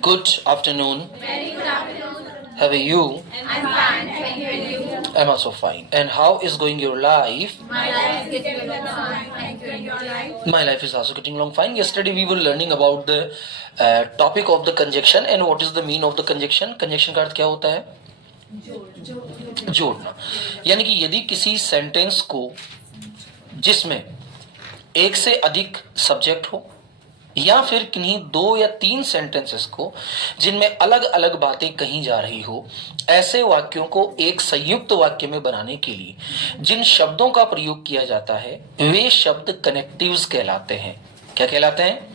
Good afternoon. Very good afternoon. How are you? I'm fine, thank you. And you? I'm also fine. And how is going your life? My life is getting along fine, thank you. And your life? My life is also getting along fine. Yesterday we were learning about the topic of the conjunction and what is the mean of the conjunction. Conjunction का अर्थ क्या होता है? जोड़ना। यानी कि यदि किसी sentence को जिसमें एक से अधिक सब्जेक्ट हो या फिर किन्हीं 2 या 3 सेंटेंसेस को जिनमें अलग अलग बातें कही जा रही हो, ऐसे वाक्यों को एक संयुक्त वाक्य में बनाने के लिए जिन शब्दों का प्रयोग किया जाता है वे शब्द कनेक्टिव्स कहलाते हैं। क्या कहलाते हैं?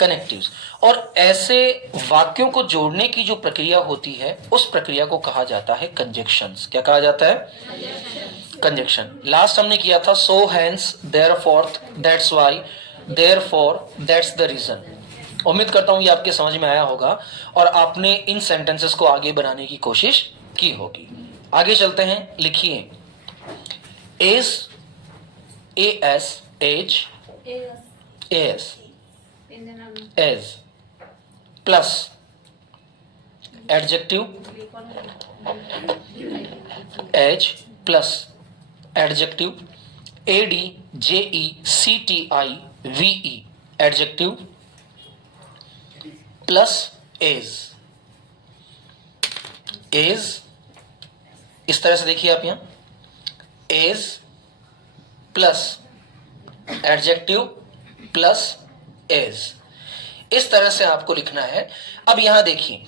कनेक्टिव्स। और ऐसे वाक्यों को जोड़ने की जो प्रक्रिया होती है उस प्रक्रिया को कहा जाता है कंजक्शंस। क्या कहा जाता है? कंजक्शन। लास्ट हमने किया था so hence, therefore, that's why, therefore, that's the reason। उम्मीद करता हूं ये आपके समझ में आया होगा और आपने इन सेंटेंसेस को आगे बनाने की कोशिश की होगी। आगे चलते हैं, लिखिए S, A S, as, S, as plus adjective, as plus adjective, A D, J E, C T I, V E, adjective plus as. As इस तरह से देखिए आप यहां as plus adjective plus as, इस तरह से आपको लिखना है। अब यहां देखिए,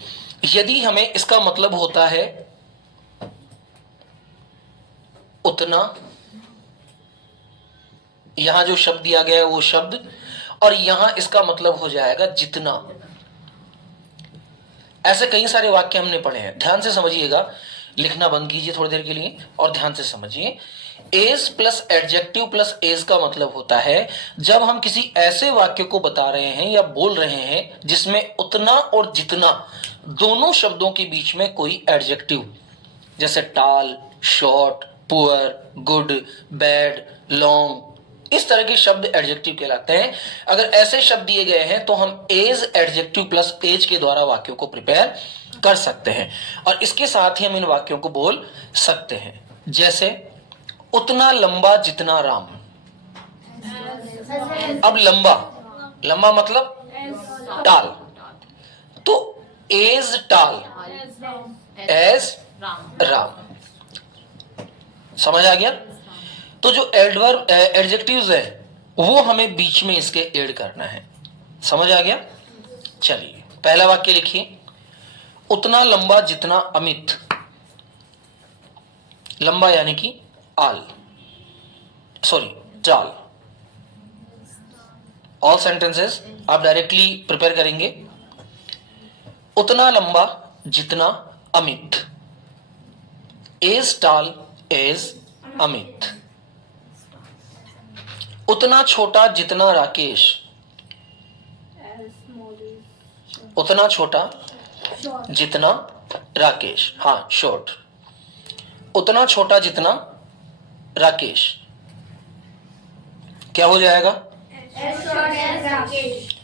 यदि हमें इसका मतलब होता है उतना, यहां जो शब्द दिया गया है वो शब्द, और यहां इसका मतलब हो जाएगा जितना। ऐसे कई सारे वाक्य हमने पढ़े हैं, ध्यान से समझिएगा, लिखना बंद कीजिए थोड़ी देर के लिए और ध्यान से समझिए। As plus adjective plus as का मतलब होता है जब हम किसी ऐसे वाक्य को बता रहे हैं या बोल रहे हैं जिसमें उतना और जितना दोनों शब्दों के बीच में कोई एडजेक्टिव, जैसे टाल, short, poor, good, bad, long, इस तरह के शब्द एडजेक्टिव कहलाते हैं। अगर ऐसे शब्द दिए गए हैं तो हम एज एडजेक्टिव प्लस एज के द्वारा वाक्यों को प्रिपेयर कर सकते हैं और इसके साथ ही हम इन वाक्यों को बोल सकते हैं। जैसे उतना लंबा जितना राम। अब लंबा, लंबा मतलब टाल, तो एज टाल, एज राम। समझ आ गया? तो जो एडवर्ब एडजेक्टिव्स है वो हमें बीच में इसके ऐड करना है। समझ आ गया? चलिए पहला वाक्य लिखिए, उतना लंबा जितना अमित। लंबा यानी कि आल, सॉरी चाल। ऑल सेंटेंसेस आप डायरेक्टली प्रिपेयर करेंगे। उतना लंबा जितना अमित, एज टाल एज अमित। उतना छोटा जितना राकेश, उतना छोटा जितना राकेश, हाँ शॉर्ट। उतना छोटा जितना राकेश, क्या हो जाएगा?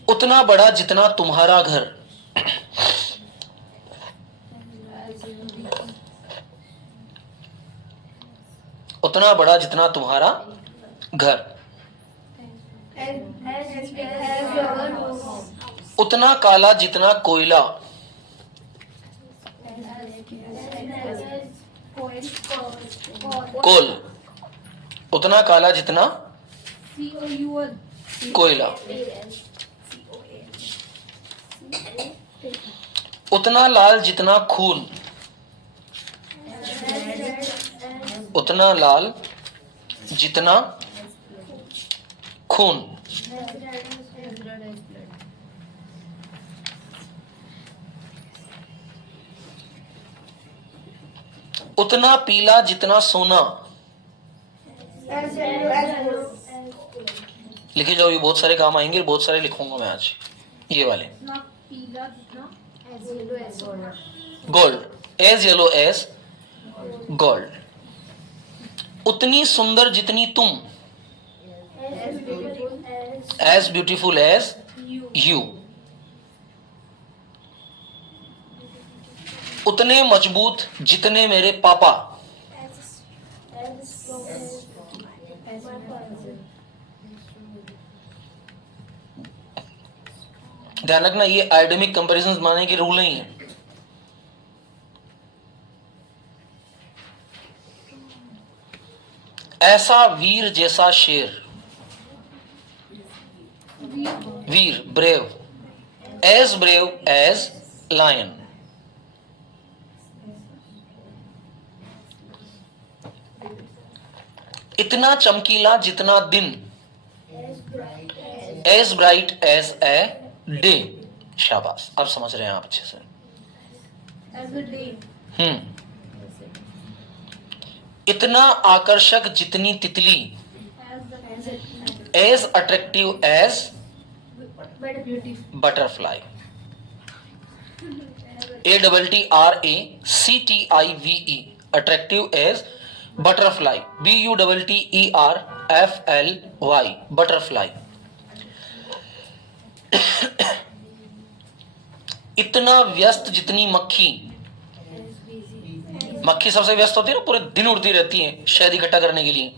उतना बड़ा जितना तुम्हारा घर, उतना बड़ा जितना तुम्हारा घर। उतना काला जितना कोयला, कोल। उतना काला जितना कोयला। उतना लाल जितना खून, उतना लाल जितना खून। उतना पीला जितना सोना। लिखे जाओ, ये बहुत सारे काम आएंगे, बहुत सारे लिखूंगा मैं आज, ये वाले। Gold, as yellow as gold. उतनी सुंदर जितनी तुम, एज ब्यूटीफुल एज यू। उतने मजबूत जितने मेरे पापा। ध्यान रखना, ये आइडेमिक कंपैरिजंस मानने के रूल नहीं है। ऐसा वीर जैसा शेर, वीर brave, as brave as lion. इतना चमकीला जितना दिन, as bright as a day. शाबाश, अब समझ रहे हैं आप अच्छे से। इतना आकर्षक जितनी तितली, as attractive as butterfly. ATTRACTIVE, attractive as butterfly. BUTTERFLY, butterfly. इतना व्यस्त जितनी मक्खी, मक्खी सबसे व्यस्त होती है ना, पूरे दिन उड़ती रहती है शहद इकट्ठा करने के लिए।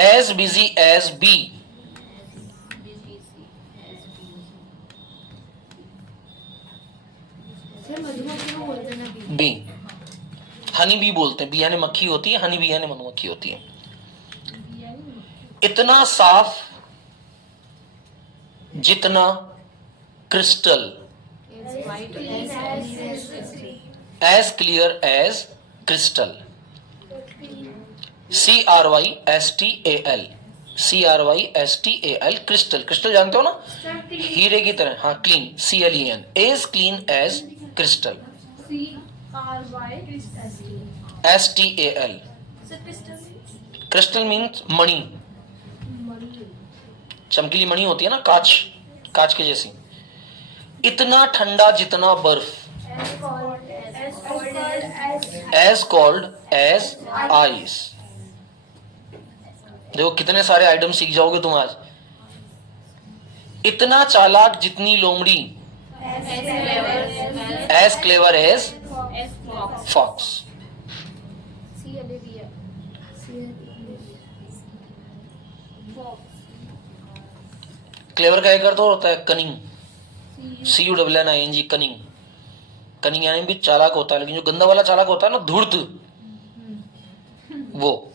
As busy as bee, bee. Honey bee बोलते हैं, बी यानी मक्खी होती है, हनी बी यानी मधुमक्खी होती है। इतना साफ जितना crystal, as clear as crystal. CRYSTAL, CRYSTAL, crystal. Crystal जानते हो ना, हीरे की तरह। हाँ, clean, CLEN, as clean as crystal. STAL, crystal means मणि, चमकीली मणि होती है ना, कांच, कांच के जैसी। इतना ठंडा जितना बर्फ, एज कोल्ड एज आइस। देखो कितने सारे आइटम सीख जाओगे तुम आज। इतना चालाक जितनी लोमड़ी, as clever as fox. Clever का एक अर्थ होता है कनिंग, CUNNING, कनिंग। कनिंग यानी भी चालाक होता है, लेकिन जो गंदा वाला चालाक होता है ना, धूर्त, वो।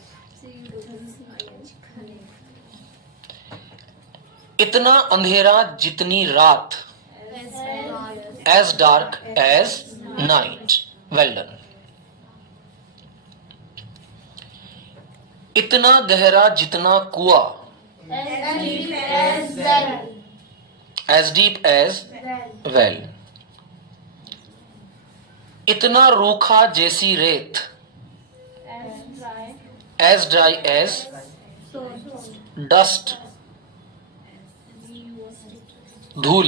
इतना अंधेरा जितनी रात, as dark as night. Well done. इतना गहरा जितना कुआं, एज डीप एज वेल। इतना रूखा जैसी रेत, एज ड्राई एज डस्ट। धूल,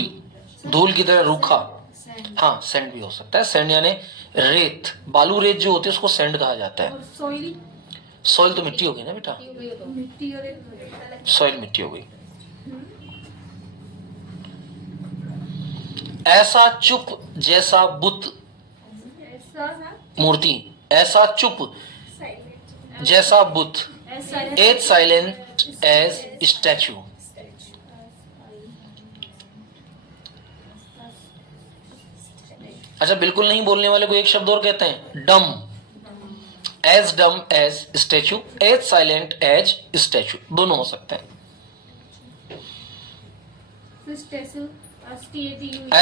धूल की तरह रूखा। हाँ, सैंड भी हो सकता है। सैंड यानी रेत, बालू रेत जो होती है उसको सैंड कहा जाता है। सॉइल तो मिट्टी हो गई ना बेटा, सॉइल मिट्टी हो गई। ऐसा चुप जैसा बुत, मूर्ति, ऐसा चुप जैसा बुत, एज साइलेंट एज स्टैचू। अच्छा, बिल्कुल नहीं बोलने वाले को एक शब्द और कहते हैं, डम, डम as statue, as silent as statue, दोनों हो सकते हैं।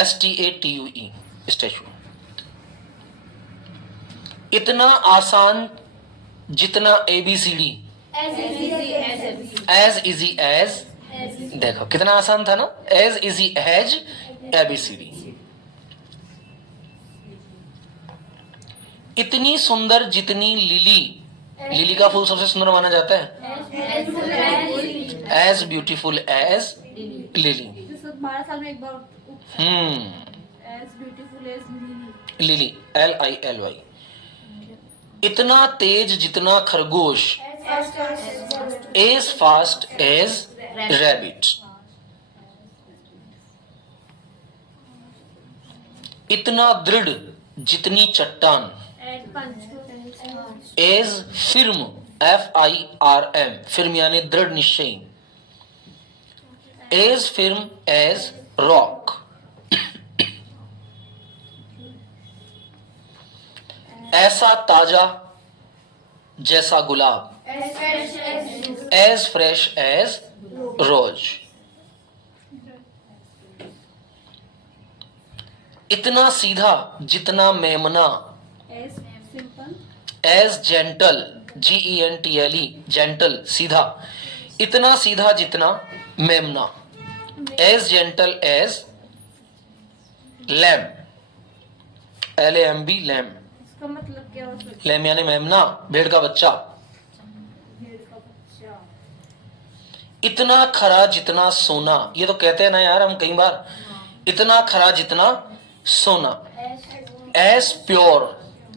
STATUE, statue. इतना आसान जितना ABCD, एज इजी एज, देखो कितना आसान था ना, एज इजी एज ABCD। इतनी सुंदर जितनी लिली, लिली का फूल सबसे सुंदर माना जाता है, एज ब्यूटीफुल एज लिली। 12 साल में एक बार as beautiful as lily, LILY। इतना तेज जितना खरगोश, एज फास्ट एज रैबिट। इतना दृढ़ जितनी चट्टान, Add punch to as फिर्म, FIRM, फिर्म यानी दृढ़ निश्चयी, एज फिर्म एज रॉक, ऐसा ताजा जैसा गुलाब, एज फ्रेश एज रोज, इतना सीधा जितना मेमना, as simple as gentle, GENTLE, gentle सीधा, इतना सीधा जितना मेमना, as gentle as lamb, LAMB, lamb, इसका मतलब क्या हो सकता है? लैम यानी मेमना, भेड़ का बच्चा, भेड़ का बच्चा। इतना खरा जितना सोना, ये तो कहते हैं ना यार हम कई बार, इतना खरा जितना सोना, as pure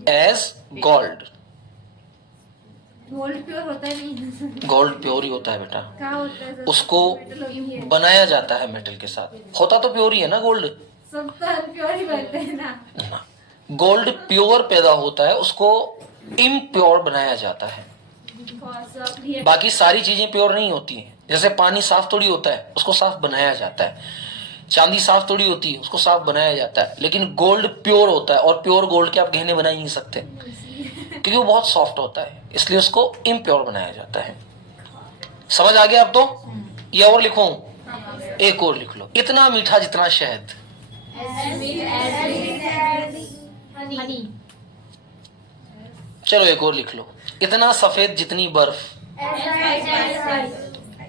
as gold, gold pure होता है नहीं? गोल्ड प्योर ही होता है बेटा, क्या होता है सर? उसको मेटल होती है। बनाया जाता है मेटल के साथ, होता तो प्योर ही है ना गोल्ड, सब तो प्योर ही बनते हैं ना। गोल्ड प्योर पैदा होता है, उसको इम्प्योर बनाया जाता है। बाकी सारी चीजें प्योर नहीं होती हैं, जैसे पानी साफ थोड़ी होता है, उसको साफ बनाया जाता है, चांदी साफ थोड़ी होती है, उसको साफ बनाया जाता है, लेकिन गोल्ड प्योर होता है, और प्योर गोल्ड के आप गहने बना ही नहीं सकते क्योंकि वो बहुत सॉफ्ट होता है, इसलिए उसको इम्प्योर बनाया जाता है। समझ आ गया अब तो? या और लिखूं? एक और लिख लो, इतना मीठा जितना शहद, हनी। चलो एक और लिख लो, इतना सफेद जितनी बर्फ,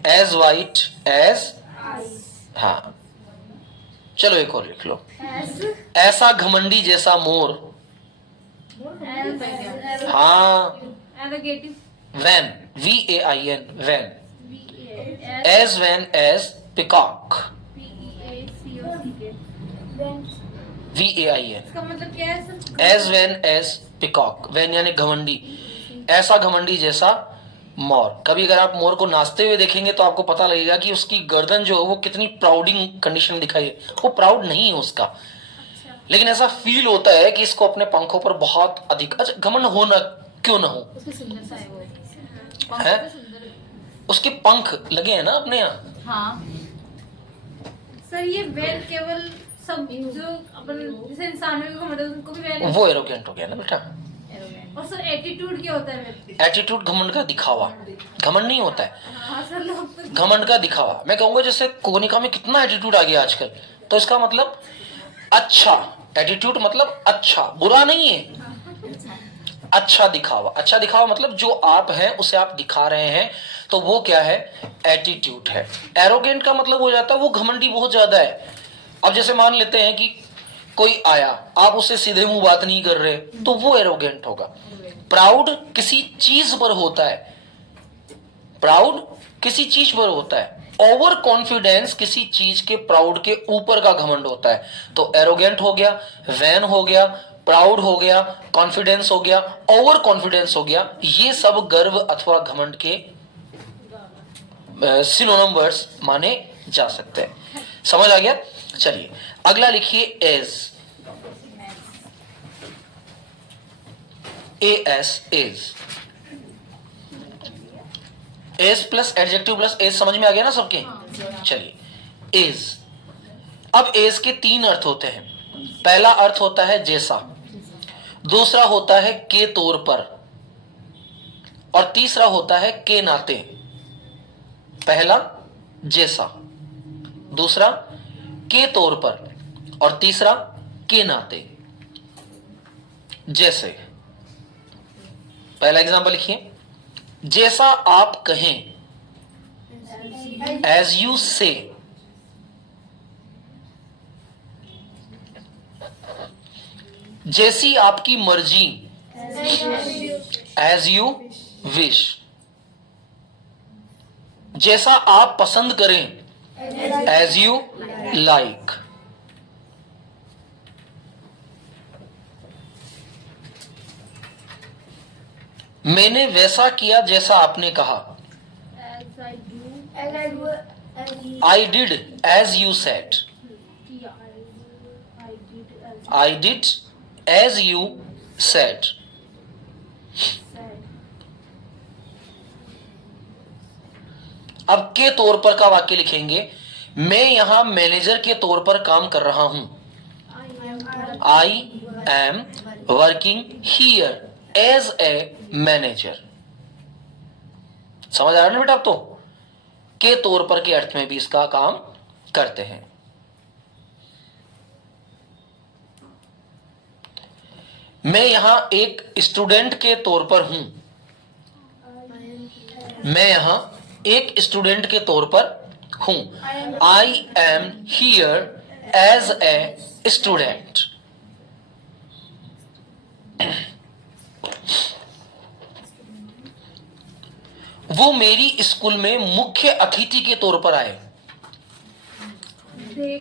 एज वाइट एज, हाँ चलो एक और लिख लो, ऐसा घमंडी जैसा मोर, हाँ arrogative. Vain, VAIN, vain, as vain as peacock, VAIN, इसका मतलब क्या है sir? As vain as peacock, vain यानी घमंडी, ऐसा घमंडी जैसा मोर। कभी अगर आप मोर को नाचते हुए देखेंगे तो आपको पता लगेगा कि उसकी गर्दन जो है वो कितनी प्राउडिंग कंडीशन दिखाई है, वो प्राउड नहीं है उसका, लेकिन ऐसा फील होता है कि इसको अपने पंखों पर बहुत अधिक, अच्छा घमंड हो ना क्यों ना हो, उसकी सुंदरता है वो, है सुंदर है। उसके पंख लगे हैं ना अपने यहाँ। हाँ सर ये वैन केवल सब जो अपन जैसे इंसानों को घमंड उनको भी वैन। वो एरोगेंट हो गया ना बेटा। और सर एटीट्यूड क्या होता है? एटीट्यूड घमंड का दिखावा, घमंड नहीं होता है, हाँ सर लोग तो घमंड का दिखावा। मैं कहूंगा जैसे कोनिका में कितना एटीट्यूड आ गया आजकल, तो इसका मतलब अच्छा, एटीट्यूड मतलब अच्छा, बुरा नहीं है, अच्छा दिखावा। अच्छा दिखावा मतलब जो आप हैं उसे आप दिखा रहे हैं, तो वो क्या है? एटीट्यूड है। एरोगेंट का मतलब हो जाता है वो घमंडी बहुत ज्यादा है। अब जैसे मान लेते हैं कि कोई आया, आप उससे सीधे मुंह बात नहीं कर रहे, तो वो एरोगेंट होगा। प्राउड किसी चीज पर होता है, प्राउड किसी चीज पर होता है, ओवर कॉन्फिडेंस किसी चीज के प्राउड के ऊपर का घमंड होता है। तो एरोगेंट हो गया, वैन हो गया, प्राउड हो गया, कॉन्फिडेंस हो गया, ओवर कॉन्फिडेंस हो गया, ये सब गर्व अथवा घमंड के सिनोनिम वर्ड्स माने जा सकते हैं। समझ आ गया? चलिए अगला लिखिए as, AS, as, as plus adjective plus as, समझ में आ गया ना सबके? चलिए एज, अब एज के तीन अर्थ होते हैं। पहला अर्थ होता है जैसा, दूसरा होता है के तौर पर, और तीसरा होता है के नाते। पहला जैसा, दूसरा के तौर पर, और तीसरा के नाते। जैसे पहला एग्जांपल लिखिए, जैसा आप कहें, एज यू से। जैसी आपकी मर्जी, एज यू विश। जैसा आप पसंद करें, एज यू लाइक। मैंने वैसा किया जैसा आपने कहा, I did as you said. I did as you said. अब के तौर पर का वाक्य लिखेंगे, मैं यहां मैनेजर के तौर पर काम कर रहा हूं. I am working here as a manager. समझ आ रहा है ना बेटा? अब तो के तौर पर के अर्थ में भी इसका काम करते हैं. मैं यहां एक स्टूडेंट के तौर पर हूं. मैं यहां एक स्टूडेंट के तौर पर हूं. I am here as a student. वो मेरी स्कूल में मुख्य अतिथि के तौर पर आए.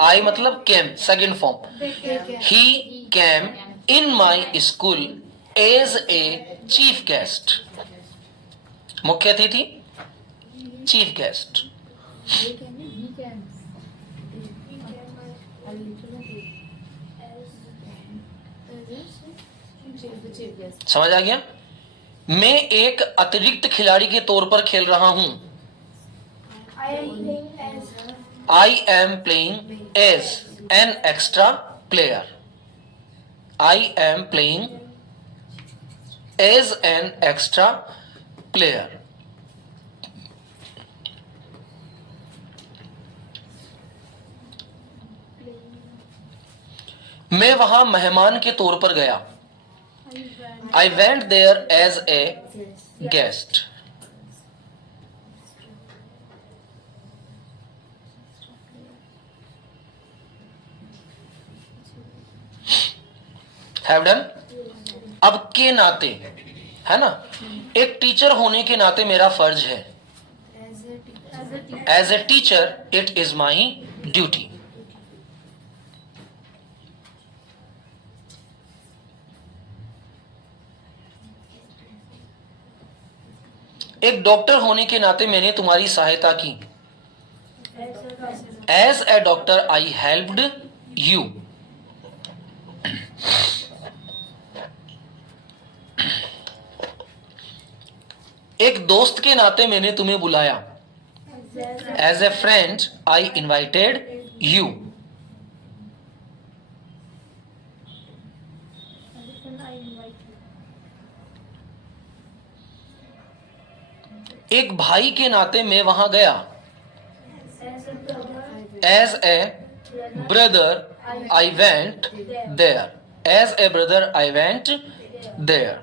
आई मतलब came, second form. He came in my school as a chief guest. मुख्य अतिथि, चीफ गेस्ट. समझ आ गया? मैं एक अतिरिक्त खिलाड़ी के तौर पर खेल रहा हूं. I am playing as an extra player. I am playing as an extra player. मैं वहां मेहमान के तौर पर गया. I went there as a guest. Have done? अब के नाते, है ना, एक टीचर होने के नाते मेरा फर्ज है. As a teacher, it is my duty. एक डॉक्टर होने के नाते मैंने तुम्हारी सहायता की. As a doctor, I helped you. एक दोस्त के नाते मैंने तुम्हें बुलाया. As a friend, I invited you. एक भाई के नाते मैं वहां गया. As a brother, I went there. As a brother, I went there.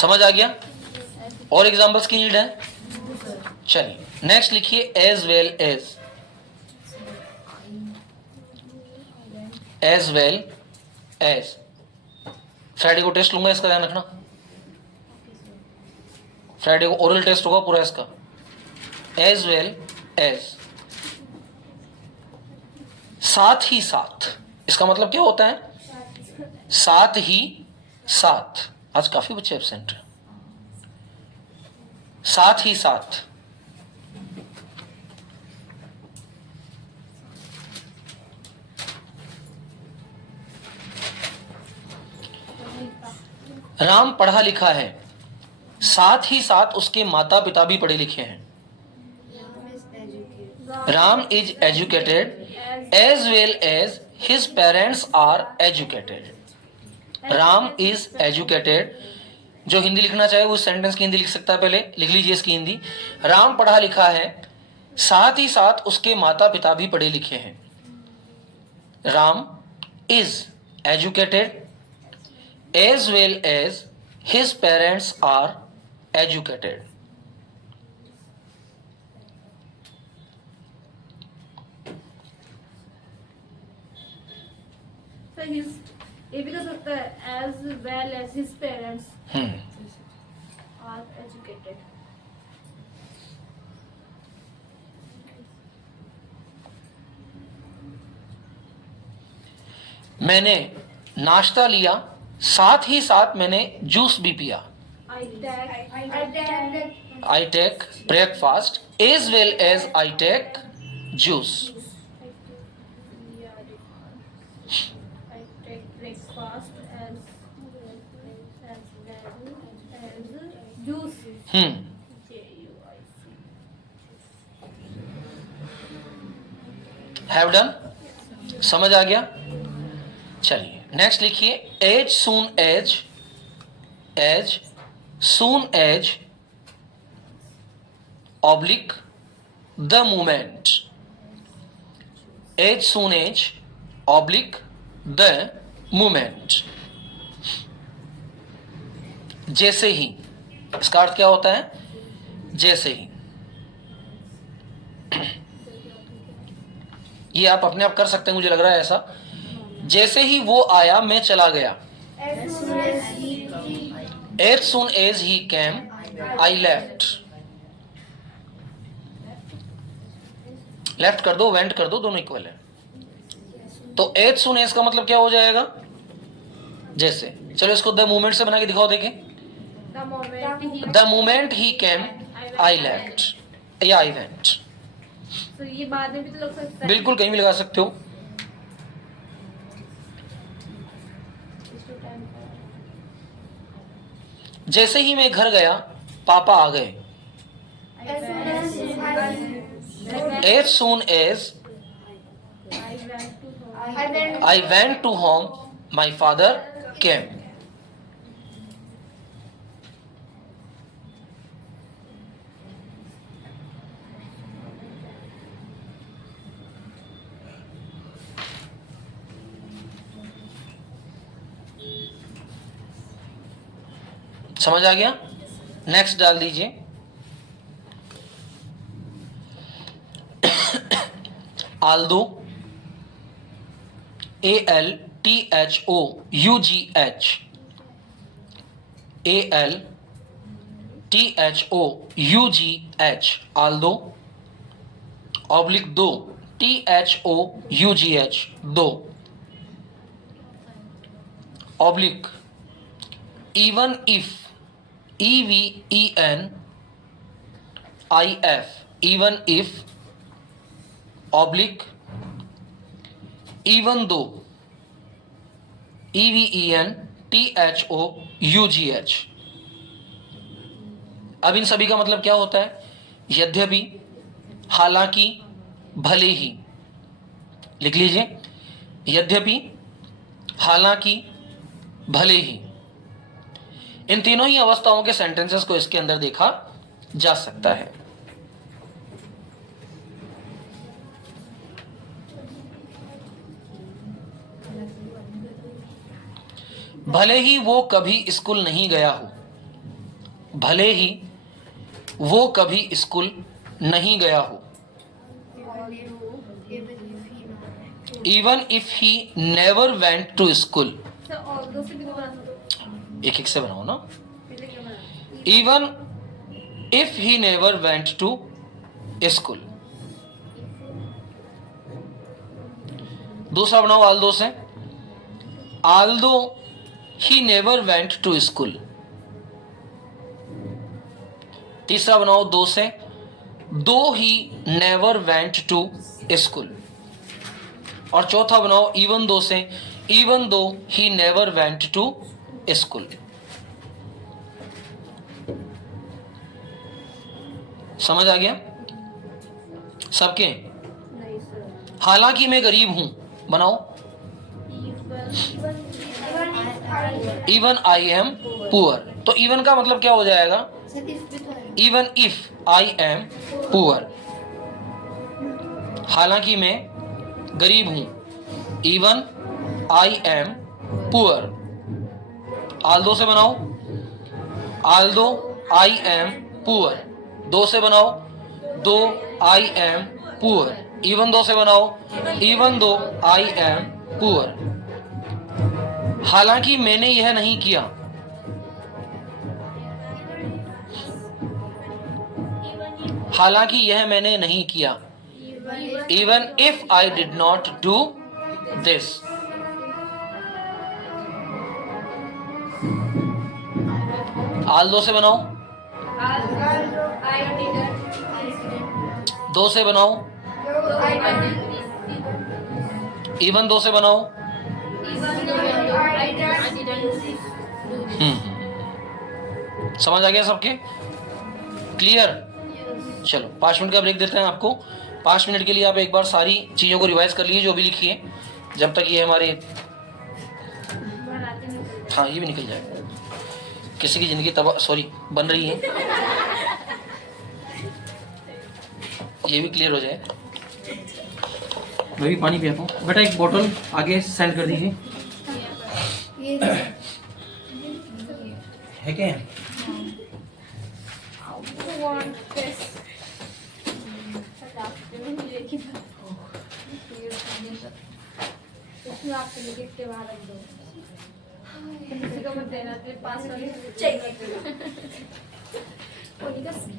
समझ आ गया? और एग्जांपल्स की नीड है? चलिए नेक्स्ट लिखिए. As well as. As well as. Friday को टेस्ट लूंगा, इसका ध्यान रखना. फ्राइडे को ओरल टेस्ट होगा पूरा इसका. एज वेल एज, साथ ही साथ. इसका मतलब क्या होता है? साथ ही साथ. आज काफी बच्चे एब्सेंट हैं. साथ ही साथ. राम पढ़ा लिखा है, साथ ही साथ उसके माता पिता भी पढ़े लिखे हैं. Ram is educated as well as his parents are educated. Ram is educated. जो हिंदी लिखना चाहे वो सेंटेंस की हिंदी लिख सकता है. पहले लिख लीजिए इसकी हिंदी. राम पढ़ा लिखा है, साथ ही साथ उसके माता पिता भी पढ़े लिखे हैं. Ram is educated as well as his parents are educated. So his, ये भी कर सकता है as well as his parents are educated. मैंने नाश्ता लिया, साथ ही साथ मैंने जूस भी पिया. I take I take breakfast as well as I take juice. I take breakfast as well as juice. Juice. Have done? समझ आ गया? चलिए नेक्स्ट लिखिए as soon as oblique the moment. As soon as oblique the moment. जैसे ही, इसका अर्थ क्या होता है? जैसे ही। ये आप अपने आप कर सकते हैं, मुझे लग रहा है ऐसा। जैसे ही वो आया मैं चला गया। As soon as he came I left. Left कर दो, वेंट कर दो, दोनों इक्वल है। तो as soon as का मतलब क्या हो जाएगा? जैसे। चलो इसको द मोमेंट से बना के दिखाओ, देखें। The moment he came I left या आई वेंट। तो ये बाद में भी तो लग सकता है। बिल्कुल, कहीं भी लगा सकते हो। जैसे ही मैं घर गया पापा आ गए। As soon as I went to home my father came. समझ आ गया? नेक्स्ट डाल दीजिए। आल्दो ALTHOUGH आल्दो ऑब्लिक दो THOUGH दो oblique even if EVENIF even if oblique even though EVENTHOUGH। अब इन सभी का मतलब क्या होता है? यद्यपि, हालांकि, भले ही। लिख लीजिए, यद्यपि, हालांकि, भले ही। इन तीनों ही अवस्थाओं के सेंटेंसेस को इसके अंदर देखा जा सकता है। भले ही वो कभी स्कूल नहीं गया हो, भले ही वो कभी स्कूल नहीं गया हो। Even if he never went to school. एक एक से बनाओ ना। Even if he never went to school. दूसरा बनाओ although से। Although he never went to school. तीसरा बनाओ दो से। Though he never went to school. और चौथा बनाओ even though से। Even though he never went to school. समझ आ गया सबके? हालांकि मैं गरीब हूं बनाओ। Even I am poor. तो even का मतलब क्या हो जाएगा? Even if I am poor. हालांकि मैं गरीब हूं। Even I am poor. although से बनाओ। although I am poor. दो से बनाओ। though I am poor. even though से बनाओ। even though I am poor. हालांकि मैंने यह नहीं किया। हालांकि यह मैंने नहीं किया। even if I did not do this. although से बनाओ। दो से बनाओ, इवन दो से बनाओ। समझ आ गया सबके? क्लियर? चलो 5 मिनट का ब्रेक देते हैं आपको। 5 मिनट के लिए आप एक बार सारी चीज़ों को रिवाइज कर लीजिए जो भी लिखी है, जब तक ये हमारे, हाँ ये भी निकल जाएगा। किसी की जिंदगी तबाह, सॉरी, बन रही है, ये भी क्लियर हो जाए। मैं भी पानी पिया हूँ बेटा, एक बोतल आगे सेंड कर दीजिए। है क्या?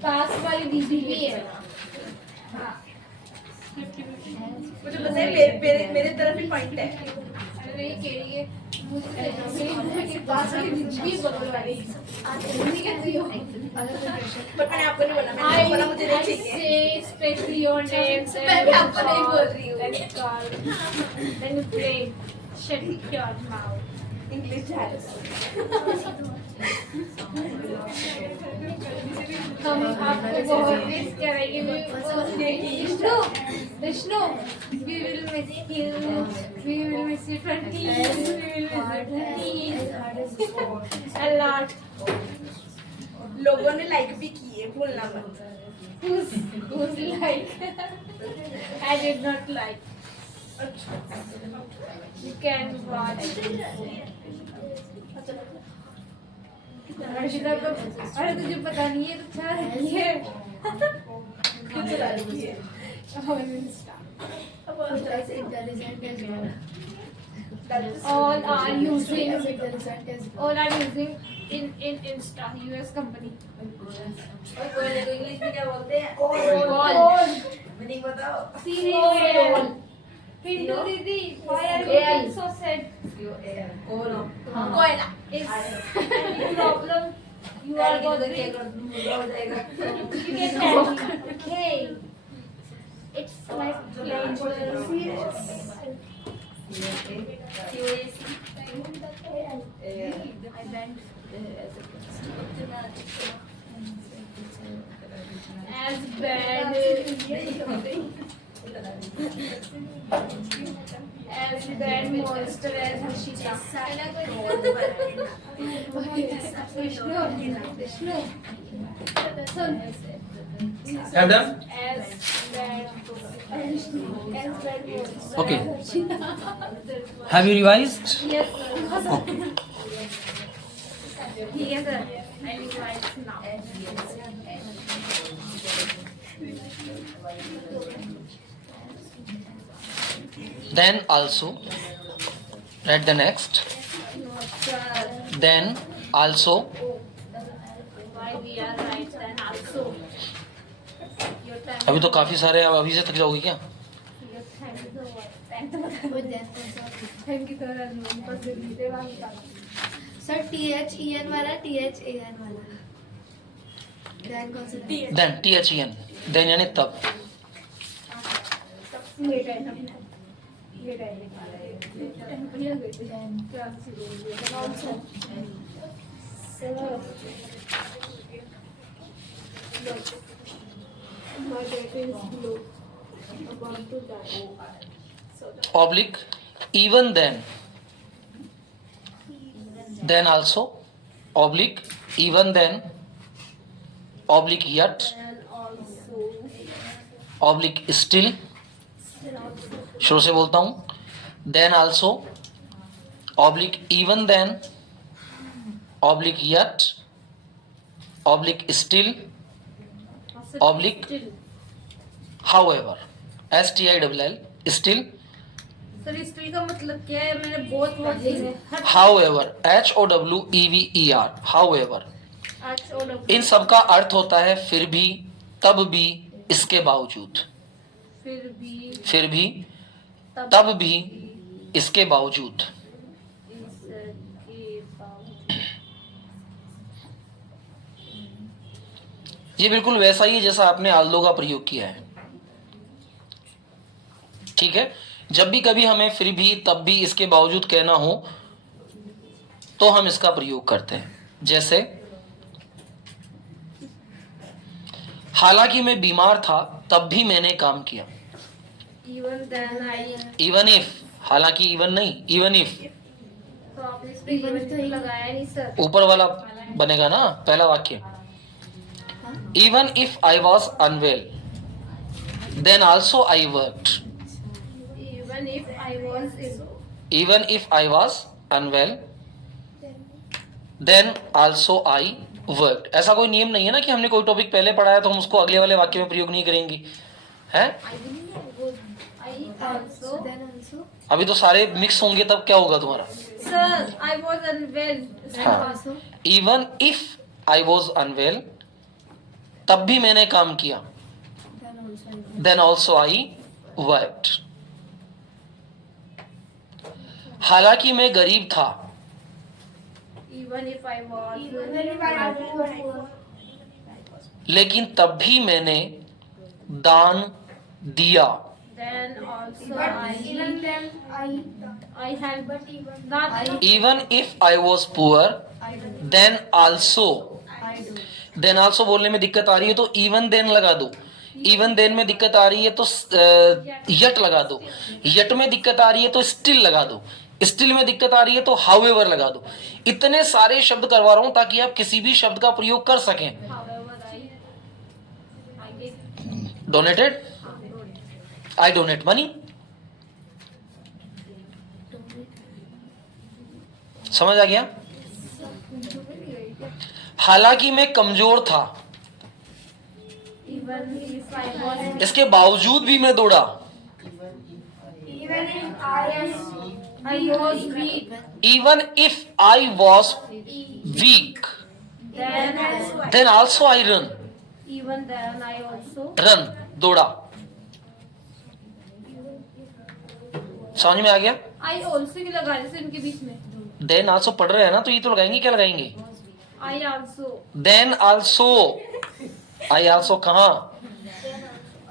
पास वाली दीदी भी है। मुझे पता है मेरे तरफ ही पॉइंट है। अरे ये केड़ी है, मुझे पास वाली दीदी भी बगल वाली ठीक है तो पर मैंने आपको नहीं बोला, मैंने बोला मुझे नहीं चाहिए। especially your name, मैं भी आपको नहीं बोल रही हूँ। then you play shut your mouth. English है। हम आपको बहुत मिस करेंगे। Vishnu, Vishnu, we will miss you. We will miss you for teas. We will miss you for teas. A lot. लोगों ने लाइक भी किए, भूलना मत। Who's like? I did not like. You can watch. Arshita को, अरे तुझे पता नहीं है तो क्या है? क्यों चला रही है? All are using in Insta, US company. और कोई ने तो इंग्लिश में क्या बोलते हैं? All. मीनिंग बताओ। C-O-L. Hindu दीदी, why are you being so sad? कोयला। Is any problem? You are bothering. You can tell me. Okay. It's like plain as bad monster as Harshita. Vishnu, sun. Have done? As bad monster. Okay. Have you revised? Yes, sir. Yes, sir. I revise now. Then also, write the next. Then also, Why we are right then also. Your time. अभी तो काफी सारे, अब अभी से थक जाओगी क्या? Your time is over. Thank you, sir. I'm pas Delhi वाला. सर THEN वाला THAN वाला then कौन सा था? Then THEN, then यानी तब। ये टाइम ये टाइम बढ़िया गई थी क्लास से बोल also my data is low about to die Oblique, even then also, oblique, even then, oblique yet, and also oblique still, शुरू से बोलता हूँ, then also, oblique even then, oblique yet, oblique still, oblique however, STILL, still, sir still का मतलब क्या है? मैंने बहुत वर्ड सुने however, HOWEVER, however, इन सब का अर्थ होता है फिर भी, तब भी, इसके बावजूद, फिर भी, तब भी, इसके बावजूद। ये बिल्कुल वैसा ही है जैसा आपने आल्दो का प्रयोग किया है। ठीक है, जब भी कभी हमें फिर भी तब भी इसके बावजूद कहना हो तो हम इसका प्रयोग करते हैं। जैसे हालांकि मैं बीमार था तब भी मैंने काम किया। Even then I. Even if, हालांकि इवन नहीं, इवन इफ तो आपने इस पे even तो लगाया नहीं सर। ऊपर वाला बनेगा ना पहला वाक्य। Even if I was unwell then also I worked. Even if I was ill. Even if I was unwell then also I worked. ऐसा कोई नियम नहीं है ना कि हमने कोई टॉपिक पहले पढ़ा है तो हम उसको अगले वाले वाक्य में प्रयोग नहीं करेंगे, हैं? I also. Then also. अभी तो सारे मिक्स होंगे तब क्या होगा तुम्हारा? Sir, I was unwell. हाँ, Also. Even if I was unwell तब भी मैंने काम किया। Then also. Then also I worked. हालांकि मैं गरीब था Even if I was. लेकिन तब भी मैंने दान दिया। Then also Even then I had not. Even if I was poor then also. Then also बोलने में दिक्कत आ रही है तो इवन देन लगा दो। इवन देन में दिक्कत आ रही है तो यट लगा दो। यट में दिक्कत आ रही है तो स्टिल लगा दो। स्टिल में दिक्कत आ रही है तो हाउएवर लगा दो। इतने सारे शब्द करवा रहा हूं ताकि आप किसी भी शब्द का प्रयोग कर सकें। However, I did. Donated, I donate money. समझ आ गया? हालांकि मैं कमजोर था Even if I was. इसके बावजूद भी मैं दौड़ा। Even if I was weak. Even if I was weak Then then also I run. even then I also. Run, दौड़ा। समझ में आ गया? I also की लगा रहे थे इनके बीच में. देन ऑल्सो पढ़ रहे हैं ना तो ये तो लगाएंगे, क्या लगाएंगे? I also. Then also, I also कहाँ?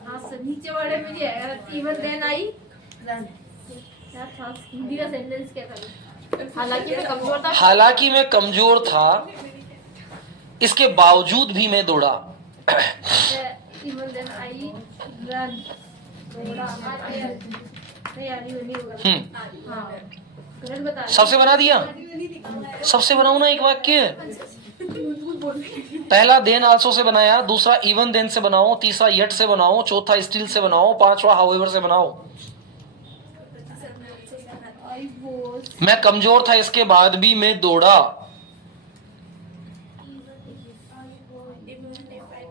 हाँ सर, नीचे वाले में नहीं आएगा. Even then I. क्या था? हिंदी का सेंटेंस क्या था? हालांकि मैं कमजोर था. हालांकि मैं कमजोर था इसके बावजूद भी मैं दौड़ा। Even then I run. नहीं यार ये नहीं होगा. हाँ. गलत बता. सबसे बना दिया, सबसे बनाऊ ना एक वाक्य। पहला देन आल्सो से बनाया, दूसरा इवन देन से बनाओ, तीसरा येट से बनाओ, चौथा स्टिल से बनाओ, पांचवा हाउएवर से बनाओ। I was. मैं कमजोर था इसके बाद भी मैं दौड़ा।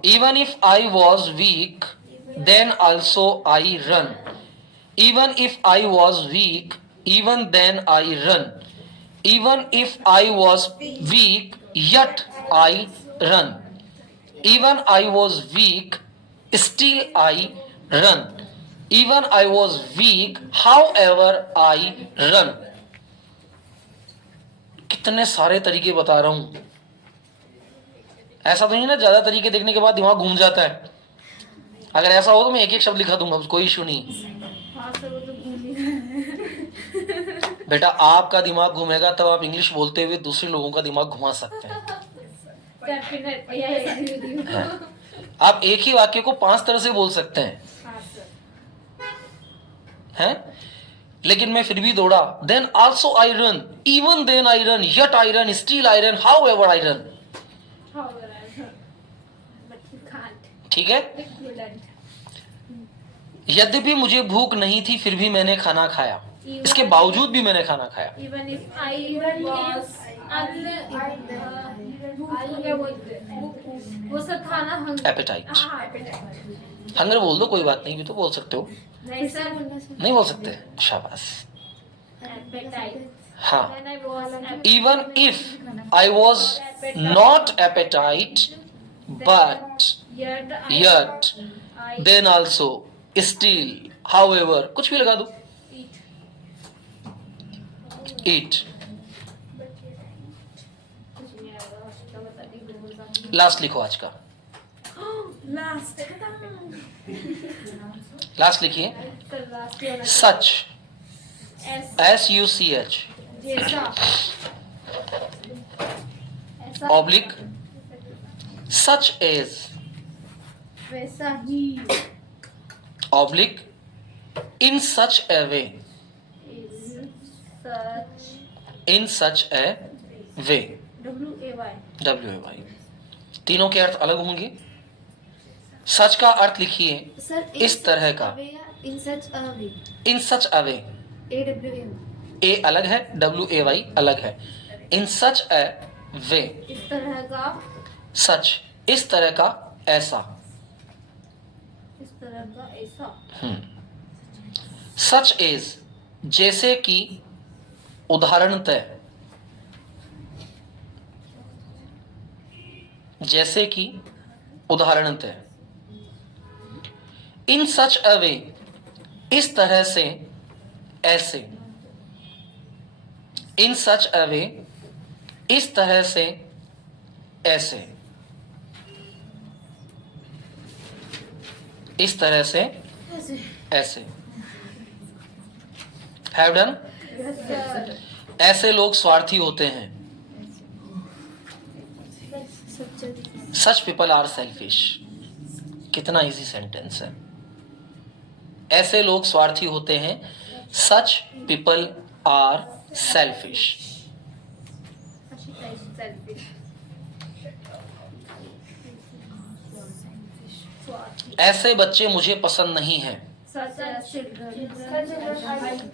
Even if I was weak then also I run. Even if I was weak even then I run. Even if I was weak yet I run. Even I was weak, still I run. Even I was weak, however I run. कितने सारे तरीके बता रहा हूं। ऐसा तो नहीं ना ज्यादा तरीके देखने के बाद दिमाग घूम जाता है। अगर ऐसा हो तो मैं एक एक शब्द लिखा दूंगा, कोई इशू नहीं। हाँ सर वो तो भूल ही. बेटा आपका दिमाग घूमेगा तब आप इंग्लिश बोलते हुए दूसरे लोगों का दिमाग घुमा सकते हैं। आप एक ही वाक्य को 5 तरह से बोल सकते हैं, हैं? लेकिन मैं फिर भी दौड़ा। Then also I run, even then I run, yet I run, still I run, however I run. ठीक है? यद्यपि मुझे भूख नहीं थी फिर भी मैंने खाना खाया। इसके बावजूद भी मैंने खाना खाया। Even if I was क्या बोलते हैं? वो सब खाना एपेटाइट। हाँ appetite. हंगर बोल दो, कोई बात नहीं, भी तो बोल सकते हो। नहीं सर. नहीं बोल सकते? शाबाश। Appetite. हाँ। When I was Even if I was not appetite, but yet, then also, still, however, कुछ भी लगा दो। Eat. लास्ट लिखो आज का। लास्ट लास्ट लिखिए सच SUCH जैसा ऐसा ऑब्लिक सच एज वैसा ही oblique in such a way such in such a way WAY WAY तीनों के अर्थ अलग होंगे। सच का अर्थ लिखिए सर इस तरह का इन सच अ वे इन सच अ वे AWM ए अलग है WAY अलग है। इन सच ए वे इस तरह का सच इस तरह का ऐसा इस तरह का ऐसा सच एज जैसे कि उदाहरणतः जैसे कि उदाहरणतः इन सच अ वे इस तरह से ऐसे इन सच अ वे इस तरह से ऐसे इस तरह से ऐसे हैव डन। ऐसे लोग स्वार्थी होते हैं। Such people are selfish. कितना इजी सेंटेंस है। ऐसे लोग स्वार्थी होते हैं। Such people are selfish. ऐसे बच्चे मुझे पसंद नहीं हैं।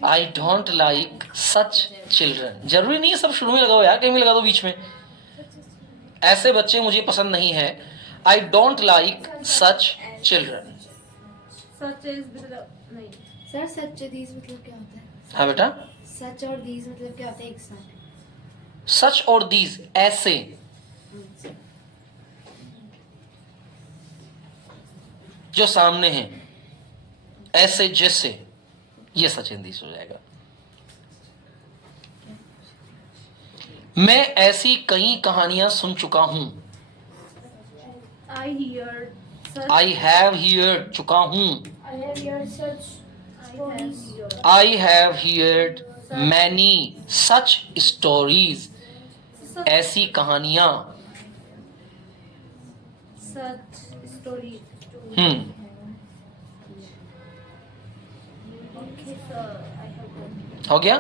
I don't like such children. जरूरी नहीं है सब शुरू में लगाओ यार, कहीं भी लगा दो बीच में। ऐसे बच्चे मुझे पसंद नहीं है। आई don't like such children. Such is नहीं सर सच दीज मतलब क्या होता है? हाँ बेटा, सच और दीज मतलब क्या होता है एक साथ? सच और दीज ऐसे। जो सामने हैं, ऐसे जैसे, ये सच हिंदी से हो जाएगा। मैं ऐसी कई कहानियां सुन चुका हूं। आई हैव हियर्ड चुका हूं। I have heard many such stories. ऐसी कहानियां। सच स्टोरी हो गया।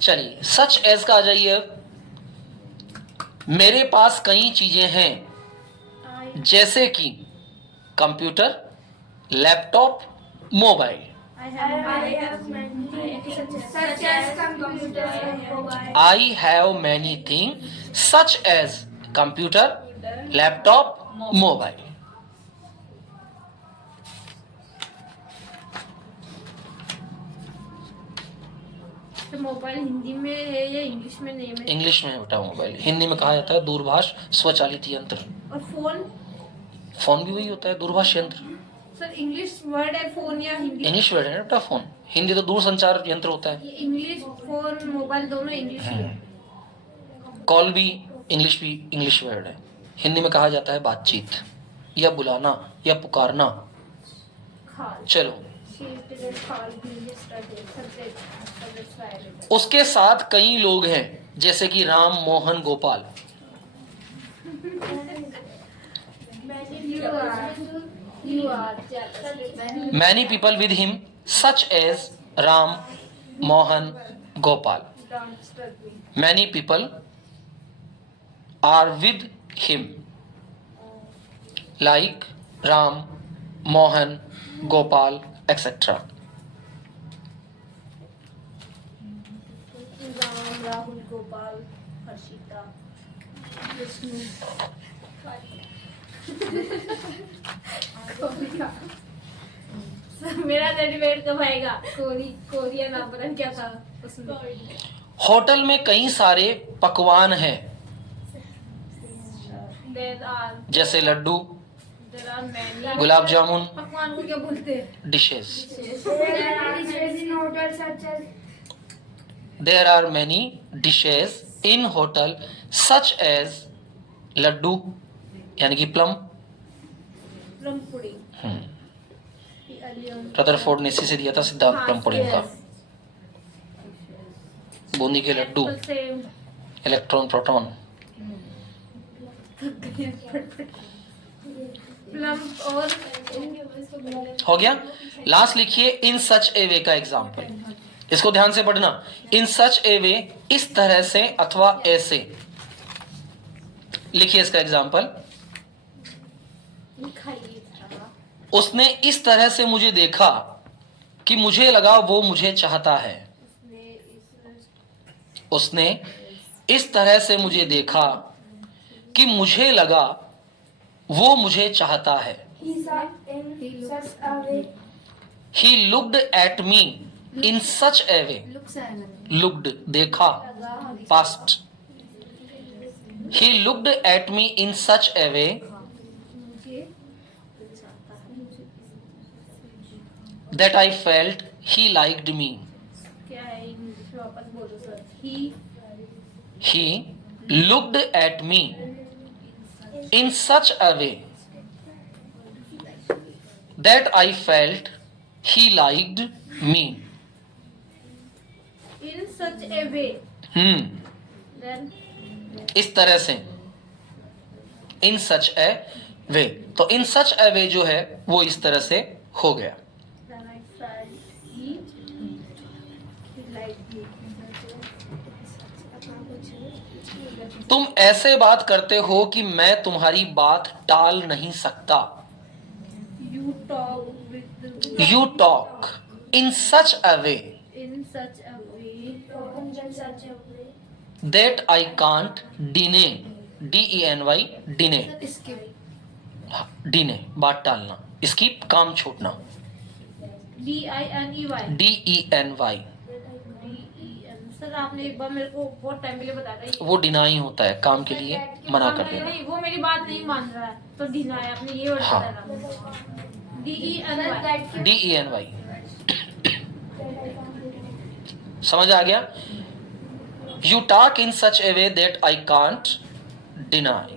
चलिए सच एज का आ जाइए। अब मेरे पास कई चीजें हैं जैसे कि computer, laptop, mobile. I have many thing such as computer, laptop, mobile. तो मोबाइल हिंदी में है या इंग्लिश में नेम है? इंग्लिश में है बेटा मोबाइल। हिंदी में कहा जाता है दूरभाष स्वचालित यंत्र। और फोन? फोन भी वही होता है, दूरभाष यंत्र। सर इंग्लिश वर्ड है फोन या हिंदी? इंग्लिश वर्ड है ना बेटा फोन। हिंदी तो दूर संचार यंत्र होता है। ये इंग्लिश फोन मोबाइल दोनों इंग्लिश है। कॉल भी इंग्लिश वर्ड है। हिंदी में कहा जाता है बातचीत या बुलाना या पुकारना। खाल चलो खाल उसके साथ कई लोग हैं जैसे कि Ram, Mohan, Gopal. Many people with him such as Ram, Mohan, Gopal. Many people are with him like Ram, Mohan, Gopal etcetera. Ram, Rahul, Gopal, Harshita, Vishnu, मेरा सर्टिफिकेट कब आएगा? कोरिया नाम पता नहीं क्या था उसमें। होटल में कई सारे पकवान हैं There are जैसे लड्डू, many गुलाब जामुन, पकवान को क्या बोलते हैं? Dishes. in hotels such as There are many dishes in hotel such as laddoo यानी कि प्लम, प्लम पुडिंग रदरफोर्ड ने इसी से दिया था सिद्धांत प्लम पुडिंग का। बूंदी के laddoo, same electron proton. Plum और हो गया। लास्ट लिखिए इन सच ए वे का एग्जाम्पल, इसको ध्यान से पढ़ना। इन सच ए वे, इस तरह से अथवा ऐसे। लिखिए इसका एग्जाम्पल। उसने इस तरह से मुझे देखा कि मुझे लगा वो मुझे चाहता है। उसने इस तरह से मुझे देखा कि मुझे लगा वो मुझे चाहता है। He looked at me in such a way. Looked, देखा, past. He looked at me in such a way that I felt he liked me. क्या है इंग्लिश में वापस बोलो sir. He looked at me in such a way that I felt he liked me. In such a way then इस तरह से, इन such a वे। तो इन such a वे जो है वो इस तरह से हो गया। Then I felt he like me. तुम ऐसे बात करते हो कि मैं तुम्हारी बात टाल नहीं सकता। You talk with You talk in such a way in such a way that I can't deny. D-E-N-Y, deny. deny, बात टालना, इसकी काम छोड़ना। DINEY D-E-N-Y, सर आपने एक बार मेरे को बहुत टाइम पहले बताया था। वो डिनाई होता है, काम के लिए मना कर देना। नहीं, वो मेरी बात नहीं मान रहा है तो डिनाई आपने ये वर्ड हाँ। बताया। DENY D-E-N-Y, समझ आ गया। You talk in such a way that I can't deny.